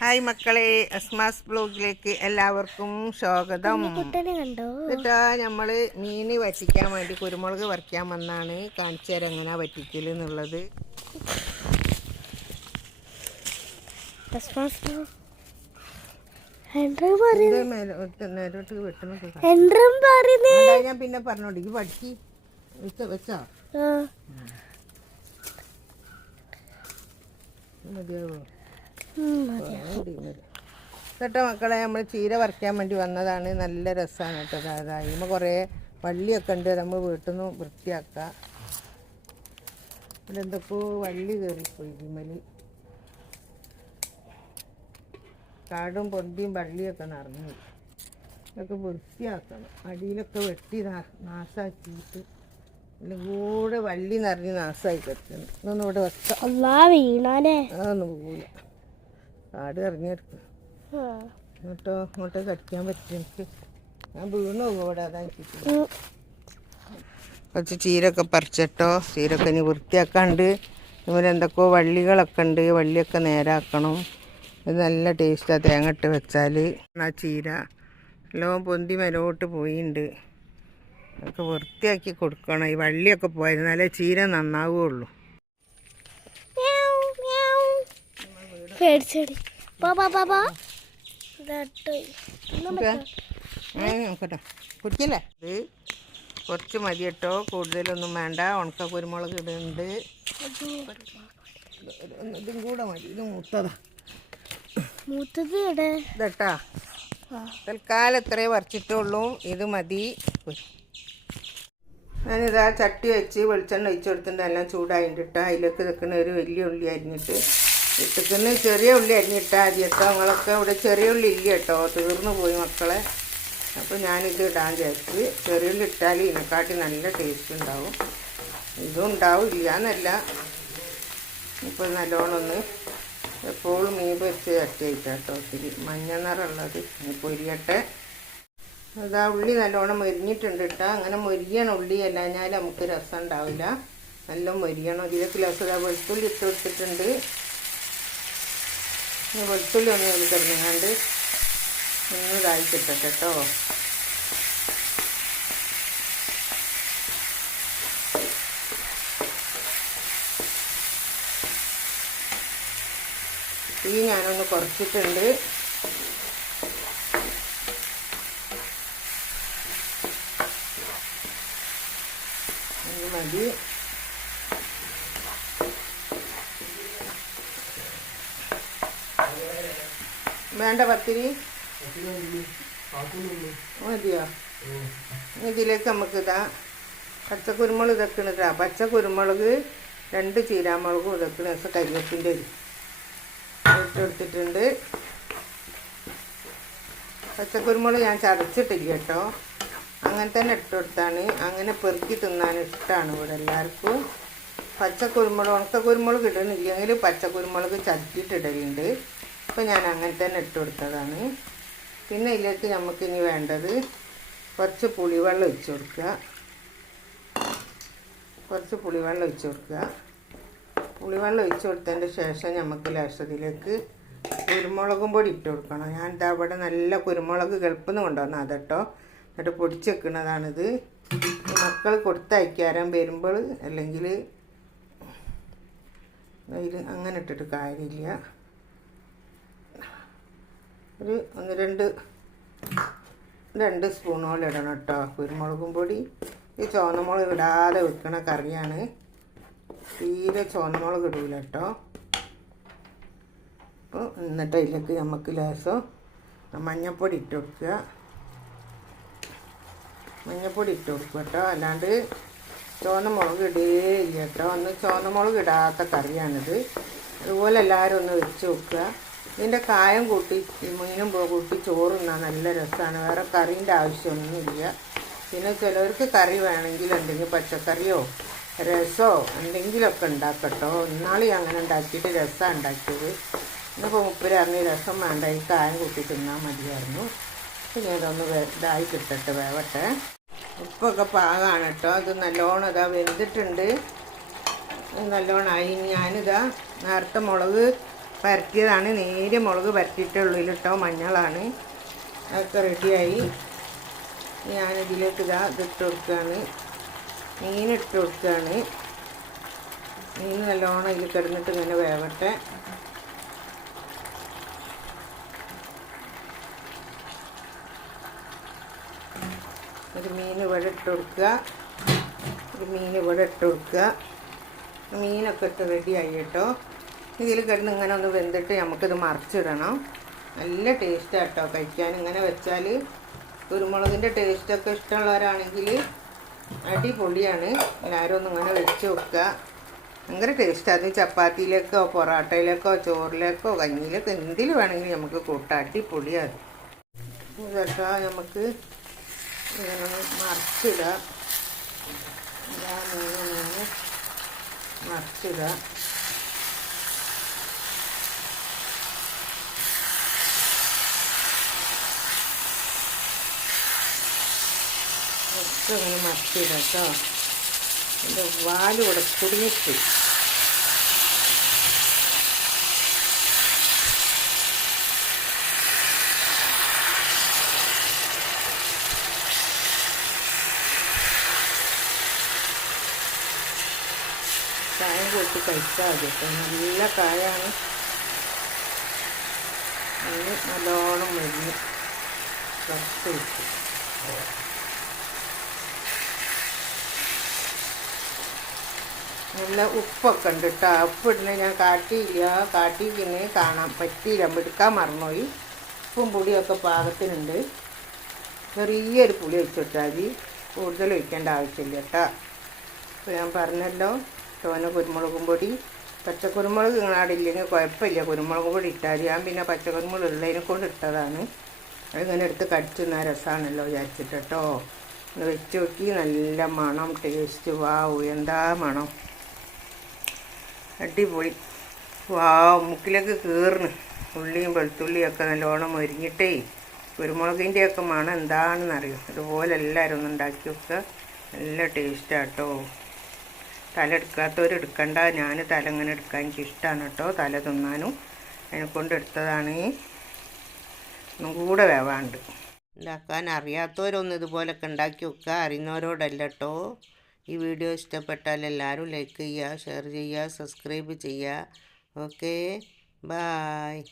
Hi മക്കളെ അസ്മാസ് ബ്ലോഗിലേക്ക് എല്ലാവർക്കും സ്വാഗതം. എന്നിട്ടാ നമ്മൾ മീന് വറ്റിക്കാൻ വേണ്ടി കുരുമുളക് വറക്കാൻ വന്നാണ്. കാണിച്ചു തരാം എങ്ങനെ വറ്റിക്കൽ എന്നുള്ളത്. ഞാൻ പിന്നെ പറഞ്ഞോണ്ട് ഈ വറ്റി വെച്ചോ മതിയാവോ. കേട്ടോ മക്കളെ നമ്മൾ ചീര പറിക്കാൻ വേണ്ടി വന്നതാണ്. നല്ല രസമാണ് കേട്ടോ അതായത് നമ്മൾ കുറേ വള്ളിയൊക്കെ ഉണ്ട് നമ്മൾ വീട്ടിൽ നിന്ന് വൃത്തിയാക്കുക ഇവിടെ എന്തൊക്കെയോ വള്ളി കയറിപ്പോയി വിമലി. കാടും പൊന്തിയും വള്ളിയൊക്കെ നിറഞ്ഞു ഇതൊക്കെ വൃത്തിയാക്കണം. അടിയിലൊക്കെ വെട്ടി നാശാക്കിയിട്ട് കൂടെ വള്ളി നിറഞ്ഞ് നാശമായി കിടക്കുന്നു. ഇതൊന്നും ഇവിടെ വെക്കാം. വീണാലേ. അതൊന്നും പോകില്ല കാട് ഇറങ്ങിയെടുക്കും. ഇങ്ങോട്ടോ ഇങ്ങോട്ടോ കടിക്കാൻ പറ്റും എനിക്ക്? ഞാൻ വീണ് പോകും ഇവിടെ അതാ എനിക്ക് ഉം. കുറച്ച് ചീരൊക്കെ പറിച്ചിട്ടോ ചീരൊക്കെ ഇനി വൃത്തിയാക്കാണ്ട്. ഇതുപോലെ എന്തൊക്കെയോ വള്ളികളൊക്കെ ഉണ്ട് വള്ളിയൊക്കെ നേരാക്കണം. ഇത് നല്ല ടേസ്റ്റാണ് തേങ്ങ ഇട്ട് വെച്ചാൽ ആ ചീര എല്ലാം പൊന്തി മരോട്ട് പോയിട്ടുണ്ട് അതൊക്കെ വൃത്തിയാക്കി കൊടുക്കണം. ഈ വള്ളിയൊക്കെ പോയിരുന്നാലേ ചീര നന്നാവുകയുള്ളൂ പേടിച്ചടി. നോക്കട്ടെ. കുടിക്കില്ലേ? ഇത് കുറച്ച് മതി കേട്ടോ. കൂടുതലൊന്നും വേണ്ട. ഉണക്ക കുരുമുളക് ഇടുന്നുണ്ട്. ഇതും കൂടെ മതി. ഇത് മൂത്തതാ. മൂത്തത് ഇതട്ടാ. തൽക്കാലം ഇത്രേ പറിച്ചിട്ടുള്ളൂ. ഇത് മതി. ഞാനിതാ ചട്ടി വെച്ച് വെളിച്ചെണ്ണ ഒഴിച്ചു കൊടുത്തിട്ട് എല്ലാം ചൂടായിട്ട് അതിലേക്ക് നിൽക്കുന്ന ഒരു വലിയ ഉള്ളി അരിഞ്ഞിട്ട്. ഇട്ടിക്കുന്ന ചെറിയ ഉള്ളി അരിഞ്ഞിട്ടാ കേട്ടോ. നിങ്ങളൊക്കെ ഇവിടെ ചെറിയ ഉള്ളി ഇല്ല കേട്ടോ. തീർന്നു പോയി മക്കളെ. അപ്പോൾ ഞാനിത് ഇടാൻ ചേർത്ത് ചെറിയ ഉള്ളി ഇട്ടാൽ ഇതിനെക്കാട്ടി നല്ല ടേസ്റ്റ് ഉണ്ടാവും. ഇതും ഉണ്ടാവും. ഇല്ല എന്നല്ല ഇപ്പോൾ നല്ലോണം ഒന്ന് എപ്പോഴും മീൻ പൊരിച്ച് ചട്ടിയായിട്ട് കേട്ടോ. ഒത്തിരി മഞ്ഞ നിറമുള്ളത്. പൊരിയട്ടെ. അതാ ഉള്ളി നല്ലോണം മൊരിഞ്ഞിട്ടുണ്ട് കേട്ടോ. അങ്ങനെ മൊരിയണം ഉള്ളി അല്ലാഞ്ഞാൽ നമുക്ക് രസം ഉണ്ടാവില്ല. നല്ല മൊരിയണം. ഇതിലേക്ക് രസം വെളുത്തുള്ളി ഇട്ട് കൊടുത്തിട്ടുണ്ട്. ഇനി വെളുത്തുള്ളി ഒന്ന് കിടന്നുകൊണ്ട് ഒന്ന് ഇതായി കിട്ടട്ടെ കേട്ടോ. തീ ഞാനൊന്ന് കുറച്ചിട്ടുണ്ട് ഇത് മതി വേണ്ട പത്തിരി. മതിയോ? ഇതിലേക്ക് നമുക്ക് ഇതാ പച്ച കുരുമുളക് ഇതൊക്കെ പച്ച കുരുമുളക് രണ്ട് ചീരാമുളകും ഇതൊക്കെ കരിവേപ്പിന്റെ ഇട്ടെടുത്തിട്ടുണ്ട് പച്ചക്കുരുമുളക് ഞാൻ ചതച്ചിട്ടില്ല കേട്ടോ. അങ്ങനെ തന്നെ ഇട്ടുകൊടുത്താണ് അങ്ങനെ പെറുക്കി തിന്നാൻ ഇഷ്ടമാണ് ഇവിടെ എല്ലാവർക്കും. പച്ചക്കുരുമുളക് ഉണക്ക കുരുമുളക് ഇടുന്നില്ലെങ്കിൽ പച്ചക്കുരുമുളക് ചതച്ചിട്ടിടലുണ്ട്. അപ്പോൾ ഞാൻ അങ്ങനെ തന്നെ ഇട്ട് കൊടുത്തതാണ്. പിന്നെ ഇതിലേക്ക് നമുക്കിനി വേണ്ടത് കുറച്ച് പുളിവെള്ളം ഒഴിച്ച് കൊടുക്കുക. കുറച്ച് പുളിവെള്ളം ഒഴിച്ച് കൊടുക്കുക. പുളിവെള്ളം ഒഴിച്ച് കൊടുത്തതിന്റെ ശേഷം നമുക്ക് ലേശത്തിലേക്ക് കുരുമുളകും പൊടി ഇട്ട് കൊടുക്കണം. ഞാൻ ഇതാ ഇവിടെ നല്ല കുരുമുളക് ഗൾപ്പിൽ നിന്ന് കൊണ്ടുവന്നാൽ കേട്ടോ. എന്നിട്ട് പൊടിച്ച് വെക്കുന്നതാണിത് മക്കൾ കൊടുത്തയക്കാരം വരുമ്പോൾ അല്ലെങ്കിൽ അങ്ങനെ ഇട്ടിട്ട് കാര്യമില്ല. ഒരു ഒന്ന് രണ്ട് രണ്ട് സ്പൂണോളം ഇടണം കേട്ടോ കുരുമുളകും പൊടി. ഈ ചുവന്നമുളക് ഇടാതെ വെക്കണ കറിയാണ്. തീരെ ചുവന്നമുളക് ഇടൂല കേട്ടോ അപ്പോൾ എന്നിട്ട് അതിലേക്ക് നമുക്ക് ലേശം മഞ്ഞപ്പൊടി ഇട്ട് കൊടുക്കുക. മഞ്ഞൾപ്പൊടി ഇട്ട് കൊടുക്കുക കേട്ടോ അല്ലാണ്ട് ചുവന്ന മുളക് ഇല്ല കേട്ടോ ഒന്ന് ചുവന്ന മുളക് ഇടാത്ത കറിയാണിത്. അതുപോലെ എല്ലാവരും ഒന്ന് വെച്ച് നോക്കുക. ഇതിന്റെ കായം കൂട്ടി മീനും കൂട്ടി ചോറ് തിന്നാൻ നല്ല രസമാണ് വേറെ കറീന്റെ ആവശ്യമൊന്നുമില്ല. പിന്നെ ചിലവർക്ക് കറി വേണമെങ്കിൽ എന്തെങ്കിലും പച്ചക്കറിയോ രസമോ എന്തെങ്കിലുമൊക്കെ ഉണ്ടാക്കട്ടോ. ഇന്നാളെ അങ്ങനെ ഉണ്ടാക്കിയിട്ട് രസമാണ് ഉണ്ടാക്കിയത്. ഇന്നിപ്പോൾ മുപ്പരാറിന് രസം വേണ്ട ഈ കായം കൂട്ടി തിന്നാൽ മതിയായിരുന്നു. പിന്നെ ഇതൊന്ന് ഇതായി കിട്ടട്ടെ വേവട്ടെ. ഉപ്പൊക്കെ പാകമാണ് കേട്ടോ. അത് നല്ലോണം ഇതാ വെന്തിട്ടുണ്ട്. നല്ലോണമായി ഞാനിതാ നേരത്തെ മുളക് പരത്തിയതാണ്. നേരെ മുളക് പരത്തിയിട്ട് ഉള്ളിലിട്ടോ മഞ്ഞളാണ്. അതൊക്കെ റെഡിയായി. ഞാനിതിലേക്ക് ഇതാ ഇതിട്ട് കൊടുക്കുകയാണ്. മീനിട്ട് കൊടുക്കുകയാണ്. മീൻ നല്ലോണം ഇതിൽ കിടന്നിട്ട് ഇങ്ങനെ വേവട്ടെ. ഒരു മീൻ ഇവിടെ ഇട്ട് കൊടുക്കുക. ഒരു മീൻ ഇവിടെ ഇട്ട് കൊടുക്കുക. മീനൊക്കെ ഇട്ട് റെഡിയായി കേട്ടോ. ഇതിൽ കിടന്ന് ഇങ്ങനെ ഒന്ന് വെന്തിട്ട് നമുക്കിത് മറിച്ചിടണം. നല്ല ടേസ്റ്റാണ് കേട്ടോ കഴിക്കാൻ. ഇങ്ങനെ വെച്ചാൽ കുരുമുളകിന്റെ ടേസ്റ്റൊക്കെ ഇഷ്ടമുള്ളവരാണെങ്കിൽ അടിപൊളിയാണ്. എല്ലാവരും ഒന്ന് ഇങ്ങനെ വെച്ച് നോക്കുക. ഭയങ്കര ടേസ്റ്റ് അത് ചപ്പാത്തിയിലേക്കോ പൊറോട്ടയിലേക്കോ ചോറിലേക്കോ കഞ്ഞിയിലേക്കോ എന്തിൽ വേണമെങ്കിലും നമുക്ക് കൂട്ടാം. അടിപൊളിയാണ്. കേട്ടോ നമുക്ക് ഇങ്ങനെ മറിച്ചിടാം. മറിച്ചിടുക ഒക്കെ അങ്ങനെ കേട്ടോ എന്റെ വാലൂടെ കുടുങ്ങിട്ട് കായം കൂട്ടി കഴിച്ചാൽ മതി കേട്ടോ. നല്ല കായാണ്. അതിന് നല്ലോണം മരുന്ന് വറുത്ത് വെച്ചു നല്ല ഉപ്പൊക്കെ ഉണ്ട് കേട്ടോ ഉപ്പിടുന്ന ഞാൻ കാട്ടിയില്ല. കാട്ടിയിട്ടിങ്ങനെ കാണാൻ പറ്റിയില്ല. എടുക്കാൻ മറന്നുപോയി. ഉപ്പും പുളിയൊക്കെ പാകത്തിനുണ്ട്. ചെറിയൊരു പുളി ഒഴിച്ചിട്ടാൽ മതി. കൂടുതൽ ഒഴിക്കേണ്ട ആവശ്യമില്ല കേട്ടോ അപ്പോൾ ഞാൻ പറഞ്ഞല്ലോ തോന കുരുമുളകും പൊടി. പച്ചക്കുരുമുളക് നിങ്ങളാടില്ലെങ്കിൽ കുഴപ്പമില്ല. കുരുമുളക് പൊടി ഇട്ടാൽ ഞാൻ പിന്നെ പച്ചക്കുരുമുളക് ഉള്ളതിനെ കൊണ്ട് ഇട്ടതാണ്. അതിങ്ങനെ എടുത്ത് കടിച്ചു നിന്നാൽ രസമാണല്ലോ വിചാരിച്ചിട്ട് കേട്ടോ വെച്ച് നോക്കി. നല്ല മണം. Taste wow. എന്താ മണം? അടിപൊളി. വാ മുക്കിലേക്ക് കീർന്ന് ഉള്ളിയും വെളുത്തുള്ളിയും ഒക്കെ നല്ലോണം കുരുമുളകിന്റെ കുരുമുളകിന്റെയൊക്കെ മണം എന്താണെന്നറിയോ? അതുപോലെ എല്ലാവരും ഒന്ന് ഉണ്ടാക്കി വെക്കുക നല്ല ടേസ്റ്റാണ് കേട്ടോ തല എടുക്കാത്തവർ എടുക്കണ്ട. ഞാൻ തല ഇങ്ങനെ എടുക്കാൻ എനിക്ക് ഇഷ്ടമാണ് കേട്ടോ തല തിന്നാനും അതിനെക്കൊണ്ട് എടുത്തതാണ്. ഒന്നും കൂടെ വേവാണ്ട്. ഉണ്ടാക്കാൻ അറിയാത്തവരൊന്നും ഇതുപോലൊക്കെ ഉണ്ടാക്കി വെക്കുക അറിയുന്നവരോടല്ല കേട്ടോ ഈ വീഡിയോ ഇഷ്ടപ്പെട്ടാൽ എല്ലാവരും ലൈക്ക് ചെയ്യുക ഷെയർ ചെയ്യുക സബ്സ്ക്രൈബ് ചെയ്യുക ഓക്കേ ബായ്